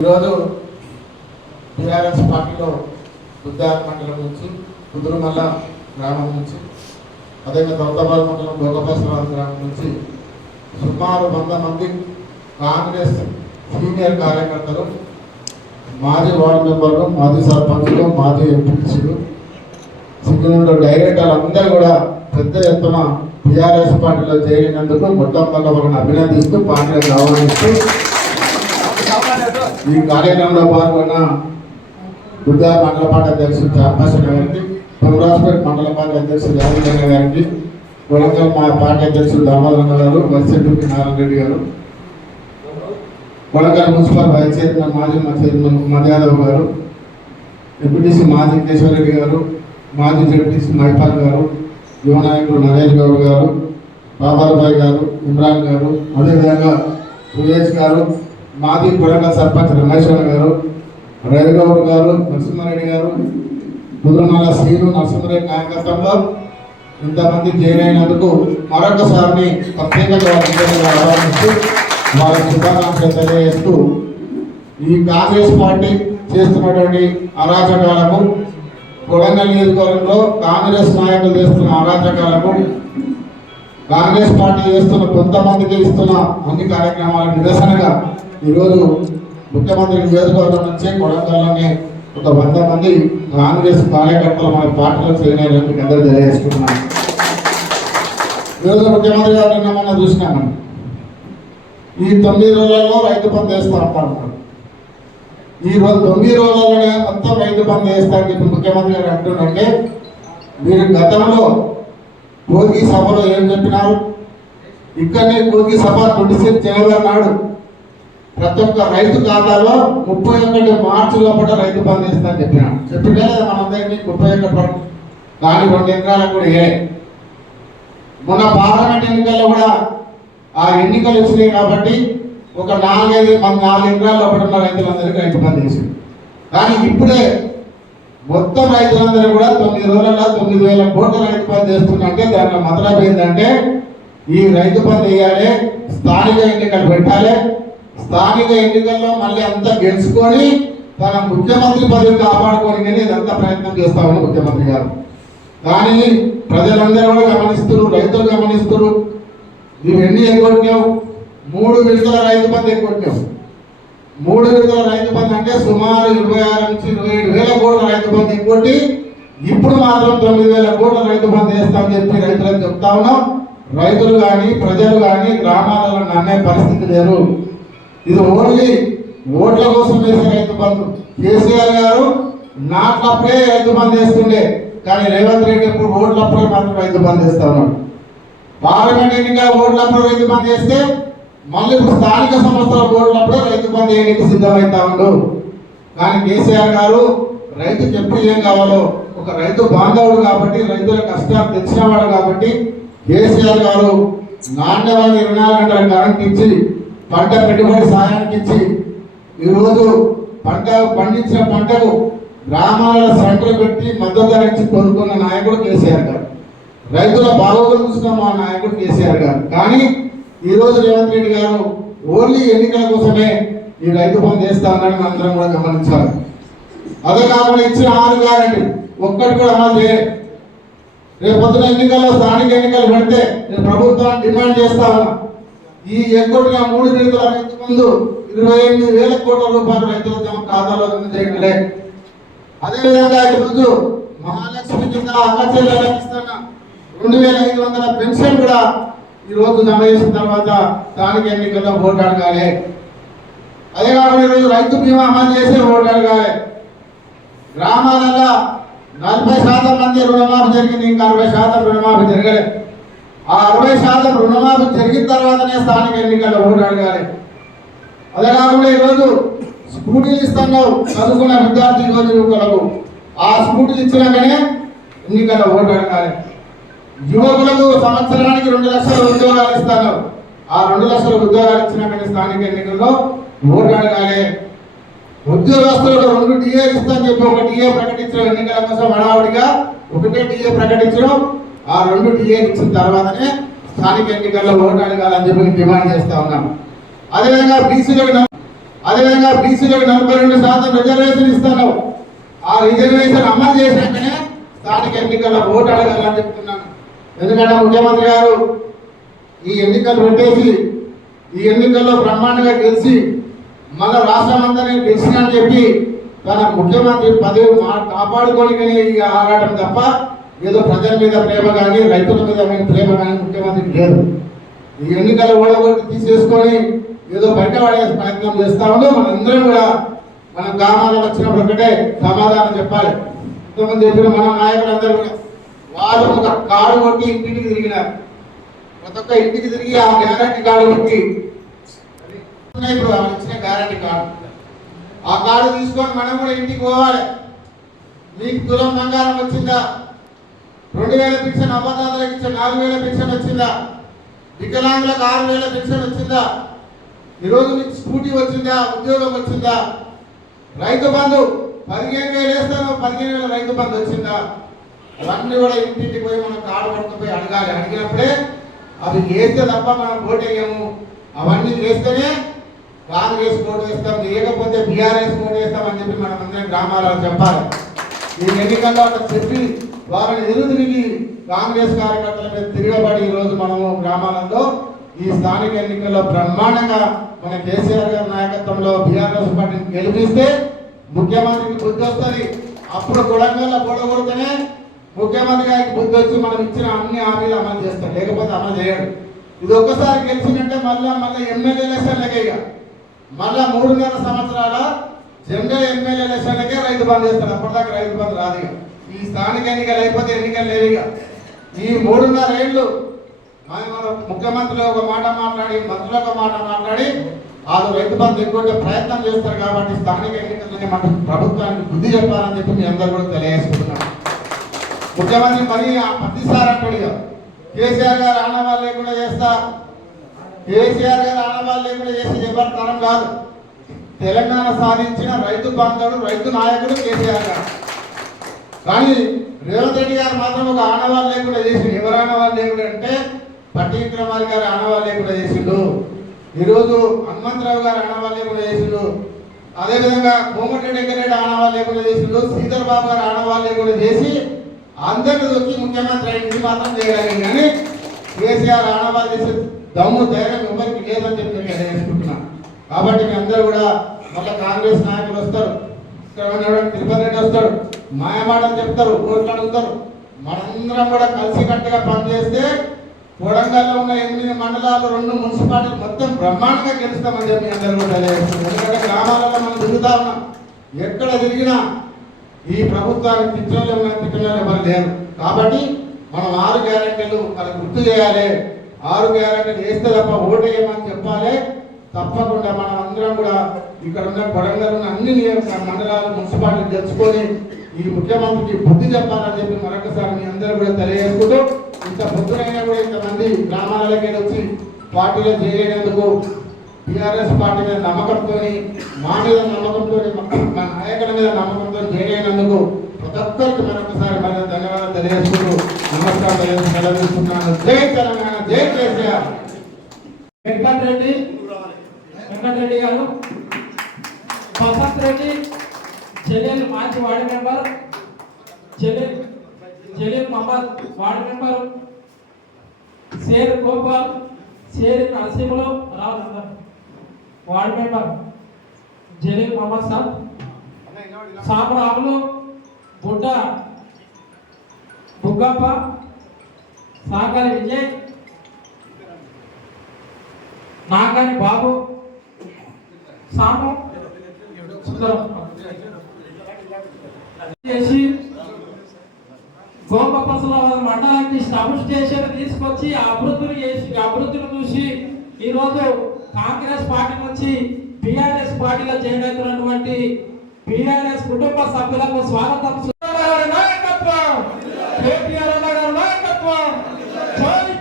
ఈరోజు టీఆర్ఎస్ పార్టీలో బుద్ధార్ మండలం నుంచి కుదురుమల్ల గ్రామం నుంచి అదేవిధంగా దౌతాబాద్ మండలం భోగపేశ్వరం గ్రామం నుంచి సుమారు వంద మంది కాంగ్రెస్ సీనియర్ కార్యకర్తలు మాజీ వార్డు మెంబర్లు మాజీ సర్పంచులు మాజీ ఎంపీసీలు సింగనూరు డైరెక్టర్లు అందరూ కూడా పెద్ద ఎత్తున టీఆర్ఎస్ పార్టీలో చేరినందుకు మొట్టమొదటి ఒకరిని అభినందిస్తూ పార్టీలకు ఆహ్వానిస్తూ ఈ కార్యక్రమంలో పాల్గొన్న బుద్ధ మండల పార్టీ అధ్యక్షుడు చాపర్సన్ గారికి పౌరాజ్పేట మండల పార్టీ అధ్యక్షుడు రాజేంద్ర గారికి వరంగల్ మా పార్టీ అధ్యక్షుడు దామోదరన్న గారు YCP Narayana Reddy garu. Warangal municipal vice chairman మాజీ చైర్మన్ మధ్యాదవ్ గారు డిప్యూటీసీ మాజీ కేశవరెడ్డి గారు మాజీ జడ్పీసీ మైపాల్ గారు యువ నాయకుడు నరేష్ గౌడ్ గారు బాబాబాయ్ గారు ఇమ్రాన్ గారు అదేవిధంగా సురేష్ గారు మాది కొడంగల్ సర్పంచ్ రమేశ్వర గారు రవిగౌడ్ గారు నరసింహారెడ్డి గారు కుదురుమల శ్రీను నరసింహారెడ్డి నాయకత్వంలో ఇంతమంది చేరైనందుకు మరొకసారి ప్రత్యేకంగా వారిని ఆహ్వానిస్తూ వారి శుభాకాంక్షలు తెలియజేస్తూ ఈ కాంగ్రెస్ పార్టీ చేస్తున్నటువంటి అరాచకాలకు కొడంగల్ నియోజకవర్గంలో కాంగ్రెస్ నాయకులు చేస్తున్న అరాచకాలకు కాంగ్రెస్ పార్టీ చేస్తున్న కొంతమందికి ఇస్తున్న అన్ని కార్యక్రమాల నిరసనగా ఈరోజు ముఖ్యమంత్రి నియోజకవర్గం నుంచి కొడంగల్లోనే ఒక వంద మంది కాంగ్రెస్ కార్యకర్తలు మన పార్టీలో చేరిన మీకు అందరూ తెలియజేస్తున్నాను ఈరోజు ముఖ్యమంత్రి గారు నిన్న మొన్న ఈ తొమ్మిది రోజులలో రైతు బంధు వేస్తా అంటారు. ఈ రోజు తొమ్మిది రోజుల్లోనే మొత్తం రైతు బంధు వేస్తారని చెప్పి ముఖ్యమంత్రి గారు అంటుండంటే మీరు గతంలో భోగి సభలో ఏం చెప్పినారు? ఇక్కడనే భోగి సభ ట్వంటీ సిక్స్ జనవరి నాడు ప్రతి ఒక్క రైతు ఖాతాలో ముప్పై ఒకటి మార్చి లోపల రైతు బంధు ఇస్తానని చెప్పినాడు. కదా మనందరికీ ముప్పై ఒకటి దాని కానీ రెండు ఎకరాలకు కూడా ఏ మొన్న పార్లమెంట్ ఎన్నికల్లో కూడా ఆ ఎన్నికలు వచ్చినాయి కాబట్టి ఒక నాలుగైదు నాలుగు ఎకరాల లోపల ఉన్న రైతులందరికీ రైతు బంద్ వేసింది కానీ ఇప్పుడే మొత్తం రైతులందరూ కూడా తొమ్మిది రోజుల తొమ్మిది వేల కోట్ల రైతు బంద్ చేస్తుందంటే దాంట్లో మతలబ్ ఏంటంటే ఈ రైతు బంద్ వేయాలి స్థానిక ఎన్నికలు పెట్టాలి స్థానిక ఎన్నికల్లో మళ్ళీ అంతా గెలుచుకొని తన ముఖ్యమంత్రి పదవి కాపాడుకోని కానీ ఇదంతా ప్రయత్నం చేస్తా ఉన్న ముఖ్యమంత్రి గారు. కానీ ప్రజలందరూ కూడా గమనిస్తున్నారు రైతులు గమనిస్తున్నారు. నువ్వు ఎన్ని మూడు విడతల రైతు బంధు ఎగ్గొట్టినావు. మూడు విడతల రైతు బంధు అంటే సుమారు ఇరవై ఆరు నుంచి ఇరవై ఏడు వేల కోట్ల రైతు బంధు ఎగ్గొట్టి ఇప్పుడు మాత్రం తొమ్మిది వేల కోట్ల రైతు బంధు వేస్తామని చెప్పి రైతులకు చెప్తా ఉన్నాం. రైతులు కానీ ప్రజలు కానీ గ్రామాలలో నమ్మే పరిస్థితి లేదు. ఇది ఓన్లీ ఓట్ల కోసం వేసే రైతు బంధు. కేసీఆర్ గారు నాట్లప్పుడే రైతు బంద్ వేస్తుండే. కానీ రేవంత్ రెడ్డి ఇప్పుడు ఓట్లప్పుడే మాత్రం రైతు బంద్ వేస్తా ఉన్నాడు. పార్లమెంట్ ఎన్నికల ఓట్లప్పుడు రైతు బంద్ వేస్తే మళ్ళీ స్థానిక సంస్థల ఓట్లప్పుడు రైతు బంద్ వేయడానికి సిద్ధమవుతా ఉండు. కానీ కేసీఆర్ గారు రైతుకి ఎప్పుడు ఏం కావాలో ఒక రైతు బాంధవుడు కాబట్టి రైతుల కష్టాలు తెచ్చినవాడు కాబట్టి కేసీఆర్ గారు నాణ్యమైన ఇరవై నాలుగు గంటల కరెంట్ ఇచ్చి పంట పెట్టుబడి సాయానికి ఇచ్చి ఈరోజు పంట పండించిన పంటకు గ్రామాల సెంటర్ పెట్టి మద్దతు ధర ఇచ్చి కొనుక్కున్న నాయకుడు కేసీఆర్ గారు. రైతుల బాగోగులు చూసిన మా నాయకుడు కేసీఆర్ గారు. కానీ ఈ రోజు రేవంత్ రెడ్డి గారు ఓన్లీ ఎన్నికల కోసమే ఈ రైతు పని చేస్తానని అందరం కూడా గమనించాలి. అదే కాకుండా ఇచ్చిన ఆరు గ్యారెంటీ ఒక్కటి కూడా అమలు చేయ రేపు పొద్దున ఎన్నికల్లో స్థానిక ఎన్నికలు పెడితే నేను ప్రభుత్వాన్ని డిమాండ్ చేస్తా ఈ ఎగ్గొట్టిన మూడు విడతల రైతు ముందు ఇరవై ఎనిమిది వేల కోట్ల రూపాయలు రైతులు తమ ఖాతాలో జమ చేయగలే అదేవిధంగా ఈరోజు మహాలక్ష్మి కింద అక్క ఇస్తున్న రెండు వేల ఐదు వందల పెన్షన్ కూడా ఈ రోజు జమ చేసిన తర్వాత స్థానిక ఎన్నికల్లో ఓటు అడగాలి అదే కాకుండా ఈరోజు రైతు బీమా అమలు చేసి ఓటు అడగాలి గ్రామాలలో నలభై శాతం మంది రుణమాఫీ జరిగింది ఇంకా అరవై శాతం రుణమాఫీ జరగలేదు ఆ అరవై శాతం రుణమాఫీ జరిగిన తర్వాతనే స్థానిక ఎన్నికల్లో ఓటు అడగాలి. అదే కాకుండా ఈరోజు స్కూటీలు ఇస్తున్నావు చదువుకున్న విద్యార్థి యువతి యువకులకు. ఆ స్కూటీలు ఇచ్చినాకనే ఎన్నికల్లో ఓటు అడగాలి. యువకులకు సంవత్సరానికి రెండు లక్షల ఉద్యోగాలు ఇస్తాను. ఆ రెండు లక్షల ఉద్యోగాలు ఇచ్చినాకనే స్థానిక ఎన్నికల్లో ఓటు అడగాలి. ఉద్యోగస్తులకు రెండు టీఏ ఇస్తాను చెప్పి ఒక డిఏ ప్రకటించడం ఎన్నికల కోసం హడావుడిగా ఒకటే డిఏ ప్రకటించడం ఆ రెండు డిఏ ఇచ్చిన తర్వాతనే స్థానిక ఎన్నికల్లో ఓటు అడగాలని చెప్పి డిమాండ్ చేస్తా ఉన్నాం. అదేవిధంగా బీసీలకు అదేవిధంగా బీసీలకు నలభై రెండు శాతం రిజర్వేషన్ ఇస్తాను. ఆ రిజర్వేషన్ అమలు చేశాకనే స్థానిక ఎన్నికల్లో ఓటు అడగాలని చెప్తున్నాను. ఎందుకంటే ముఖ్యమంత్రి గారు ఈ ఎన్నికలు పెట్టేసి ఈ ఎన్నికల్లో బ్రహ్మాండంగా గెలిచి మన రాష్ట్రం అందరినీ గెలిచినని చెప్పి తన ముఖ్యమంత్రి పదవి మా ఈ ఇక ఆరాటం తప్ప ఏదో ప్రజల మీద ప్రేమ కానీ రైతుల మీద ప్రేమ కానీ ముఖ్యమంత్రికి లేదు ఈ ఎన్నికలు ఓడగొట్టి తీసేసుకొని ఏదో బయట పడే ప్రయత్నం చేస్తా ఉందో మనందరం కూడా మన గ్రామాలకు వచ్చినప్పుడు ఒకటే సమాధానం చెప్పాలి. ఇంతకుముందు చెప్పిన మన నాయకులందరూ కూడా వాళ్ళు ఒక కాడు కొట్టి ఇంటికి తిరిగినారు. ప్రతి ఒక్క ఇంటికి తిరిగి ఆ గ్యారంటీ కార్డు కొట్టి ఇప్పుడు ఇచ్చిన గ్యారంటీ కార్డు ఆ కార్డు తీసుకొని మనం కూడా ఇంటికి పోవాలి. మీకు తులం బంగారం వచ్చిందా? రెండు వేల పెన్షన్ అబద్ధాలకు ఇచ్చే నాలుగు వేల పెన్షన్ వచ్చిందా? వికలాంగులకు ఆరు వేల పెన్షన్ వచ్చిందా? ఈరోజు మీకు స్కూటీ వచ్చిందా? ఉద్యోగం వచ్చిందా? రైతు బంధు పదిహేను వేలు వేస్తాను పదిహేను వేల రైతు బంధు వచ్చిందా? అవన్నీ కూడా ఇంటింటికి పోయి మనం కాడు పట్టుకుపోయి అడగాలి. అడిగినప్పుడే అవి వేస్తే తప్ప మనం ఓటు వేయము. అవన్నీ వేస్తేనే కాంగ్రెస్ ఓటు వేస్తాం. లేకపోతే బీఆర్ఎస్ ఓటు వేస్తాం అని చెప్పి మనం అందరం గ్రామాలలో చెప్పాలి. ఈ ఎన్నికల్లో అట్లా చెప్పి వారిని ఎదురు తిరిగి కాంగ్రెస్ కార్యకర్తల మీద తిరగబడి ఈరోజు రోజు మనము గ్రామాలలో ఈ స్థానిక ఎన్నికల్లో బ్రహ్మాండంగా మన కేసీఆర్ గారి నాయకత్వంలో బీఆర్ఎస్ పార్టీని గెలిపిస్తే ముఖ్యమంత్రికి బుద్ధి వస్తుంది. అప్పుడు కొడంగల్లో కొడగొడితేనే ముఖ్యమంత్రి గారికి బుద్ధి వచ్చి మనం ఇచ్చిన అన్ని హామీలు అమలు చేస్తాడు లేకపోతే అమలు చేయడు. ఇది ఒక్కసారి గెలిచిందంటే మళ్ళా మళ్ళీ ఎమ్మెల్యే ఎలక్షన్లకే ఇక. మళ్ళా మూడున్నర సంవత్సరాల జనరల్ ఎమ్మెల్యే ఎలక్షన్లకే రైతు బంద్ చేస్తారు. అప్పటిదాకా రైతు బంద్ రాదు ఇక. ఈ స్థానిక ఎన్నికలు అయిపోతే ఎన్నికలు లేవు ఈ మూడున్నర ఏళ్ళు మన ముఖ్యమంత్రి ఒక మాట మాట్లాడి మంత్రులు ఒక మాట మాట్లాడి వాళ్ళు రైతు బంధు ఎక్కువ ప్రయత్నం చేస్తారు కాబట్టి స్థానిక ఎన్నికలని మన ప్రభుత్వానికి బుద్ధి చెప్పాలని చెప్పి మీ అందరూ కూడా తెలియజేసుకుంటున్నాను ముఖ్యమంత్రి మరీ ఆ ప్రతిసారి అంటాడు ఇక. కేసీఆర్ గారు ఆనవాళ్ళు లేకుండా చేస్తా. కేసీఆర్ గారు ఆనవాళ్ళు లేకుండా చేసి ఎవరి తరం కాదు. తెలంగాణ సాధించిన రైతు బంధువుడు రైతు నాయకుడు కేసీఆర్ గారు. కానీ రేవంత్ రెడ్డి గారు మాత్రం ఒక ఆనవాళ్ళు లేకుండా చేసిండు. ఎవరు ఆనవాళ్ళు లేకుండా అంటే పట్టి విక్రమార్ గారు ఆనవాళ్ళు లేకుండా చేసిండు. ఈరోజు హనుమంతరావు గారు ఆనవాళ్ళు లేకుండా చేసిండు. అదేవిధంగా కోమటిరెడ్డి వెంకరెడ్డి ఆనవాళ్ళు లేకుండా చేసిండు. శ్రీధర్ బాబు గారు ఆనవాళ్ళు లేకుండా చేసి అందరిని దొక్కి ముఖ్యమంత్రి అయింది మాత్రం చేయగలిగింది కానీ కేసీఆర్ ఆనవాళ్ళు చేసే దమ్ము ధైర్యం ఎవరికి లేదని చెప్పి నేను తెలియజేసుకుంటున్నాను కాబట్టి మీ అందరూ కూడా మళ్ళీ కాంగ్రెస్ నాయకులు వస్తారు. ఇక్కడ ఉన్నటువంటి తిరుపతి రెడ్డి వస్తాడు. మాయమాటలు చెప్తారు ఓట్లు అడుగుతారు మనందరం కూడా కలిసికట్టుగా పనిచేస్తే కొడంగల్లో ఉన్న ఎనిమిది మండలాలు రెండు మున్సిపాలిటీలు మొత్తం బ్రహ్మాండంగా గెలుస్తామని చెప్పి అందరూ కూడా ఎందుకంటే గ్రామాలలో మనం తిరుగుతా ఉన్నాం. ఎక్కడ తిరిగినా ఈ ప్రభుత్వానికి పిచ్చోళ్ళు ఉన్న పిచ్చోళ్ళు ఎవరు లేరు. కాబట్టి మనం ఆరు గ్యారెంటీలు వాళ్ళకి గుర్తు చేయాలి. ఆరు గ్యారెంటీలు వేస్తే తప్ప ఓటు వేయమని చెప్పాలి. తప్పకుండా మనం అందరం కూడా ఇక్కడ ఉన్న కొడంగల్ ఉన్న అన్ని మండలాలు మున్సిపాలిటీలు తెచ్చుకొని ఈ ముఖ్యమంత్రికి బుద్ధి చెప్పాలని చెప్పి మరొకసారి మీ అందరూ కూడా తెలియజేసుకుంటూ ఇంత బుద్ధులైనా కూడా ఇంతమంది గ్రామాలకి వచ్చి పార్టీలో చేరేందుకు టీఆర్ఎస్ పార్టీ మీద నమ్మకంతో మా మీద నమ్మకంతో మా నాయకుల మీద నమ్మకంతో చేరేనందుకు ప్రతి ఒక్కరికి మరొకసారి మరి ధన్యవాదాలు తెలియజేసుకుంటూ నమస్కారం తెలియజేసుకుంటున్నాను జై తెలంగాణ జై కేసీఆర్. వెంకటరెడ్డి వెంకటరెడ్డి గారు బసంత్ రెడ్డి చెల్లెలు మాజీ వార్డు మెంబర్ చెల్లెలు చెల్లెలు Mohammed ward member share Gopal share Narasimhulu Rao ward member Jaleel Mohammed సాబ్. సామరాములు బుడ్డ బుగ్గప్ప సాగరి విజయ్ నాగని బాబు సాము సుందరం. చేసి గోపపసల మండలానికి సబ్ స్టేషన్ తీసుకొచ్చి అభివృద్ధిని చేసి అభివృద్ధిని చూసి ఈరోజు కాంగ్రెస్ పార్టీ నుంచి బిఆర్ఎస్ పార్టీలో జాయిన్ అవుతున్నటువంటి బిఆర్ఎస్ కుటుంబ సభ్యులకు స్వాగతం. సుందరగారి నాయకత్వం!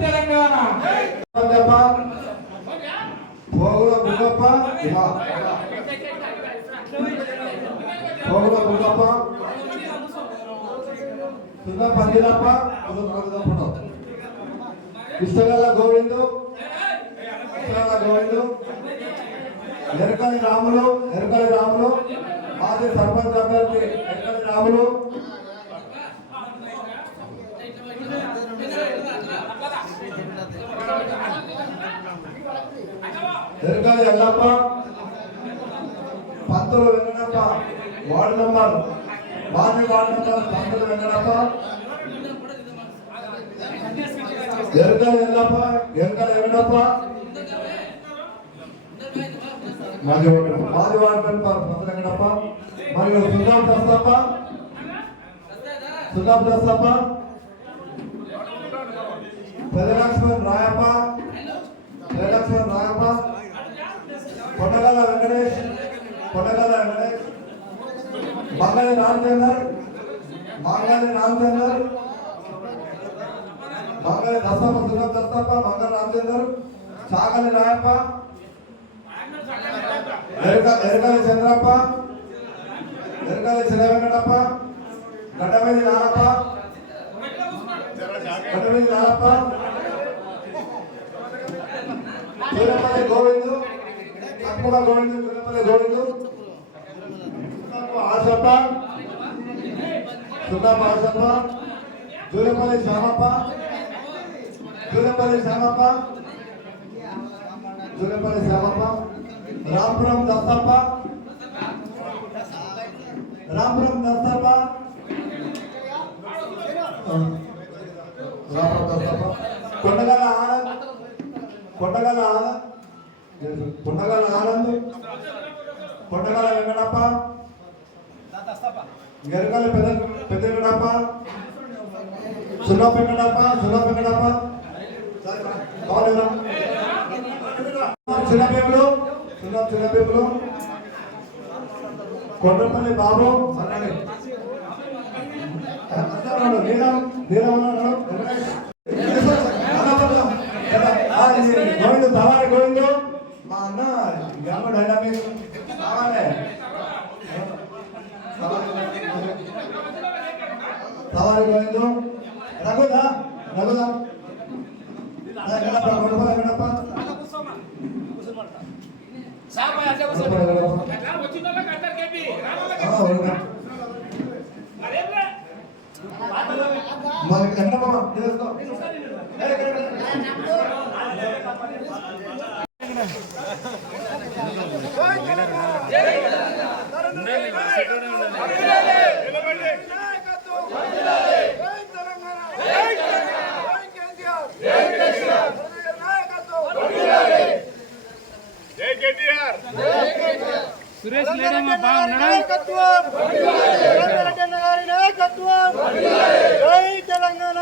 తెలంగాణ! పోగుల బుగ్గప్ప ఇలా. పోగుల బుగ్గప్ప గోవిందు ఇష్టగల్ల గోవిందు ఎరకలి రాములు ఎరకలి రాములు మాజీ సర్పంచ్ అభ్యర్థి ఎరకలి రాములు ఎరకలి ఎల్లప్ప పంతులు వెంకటప్ప వార్డు మెంబర్ మాజీ వార్డు మెంబర్ వెంకటప్ప. ఎరకలి ఎల్లప్ప ఎరకలి వెంకటప్ప మాజీ వార్డు మాజీ వార్డు మెంబర్ వెంకటప్ప. మరియు సుధాం దస్తప్ప. సుధాం దస్తప్ప. పెదలక్ష్మణ్ రాయప్ప. పెదలక్ష్మణ్ రాయప్ప కొండగల వెంకటేష్ కొండగల వెంకటేష్ మంగళి రామచందర్ మంగళి రామచందర్ మంగళి దస్తప్ప సుగం దస్తప్ప మంగళ రామచందర్ చాగలి రాయప్ప ఎరక చంద్రప్ప ఎరకలి చిరవెంకటప్ప గడ్డమేది నారప్ప గడ్డమేది నారప్ప తిరుపతి గోవిందు తక్కువ గోవిందు తిరుపతి గోవిందు మహాసభ. సుద్దప్ప మహాసభ. జూలపల్లి శ్యామప్ప జూలపల్లి శ్యామప్ప జూలపల్లి శ్యామప్ప రాంపురం దత్తప్ప. రాంపురం దత్తప్ప. రాంపురం దత్తప్ప. కొండగల ఆనంద్. కొండగల ఆనంద్. కొండగల ఆనంద్. కొండగల వెంకటప్ప గెరగల పెద్ద పెద్ద వెంకటప్ప సున్నా వెంకటప్ప సున్న వెంకటప్ప చిన్న పేపులు చిన్న చిన్న పేపులు కొండపల్లి బాబు అన్నాడు అన్నాడు నీలం నీలం అన్నాడు వెంకటేష్. ఆ, ఇది గోవిందు తవారి గోవిందు మా అన్న యంగ్ డైనామిక్ కావాలి తవారి గోవిందు రఘుదా రఘుదా మరి సురేష్ లేడమ్మా బాగున్నాడా నాయకత్వం జై తెలంగాణ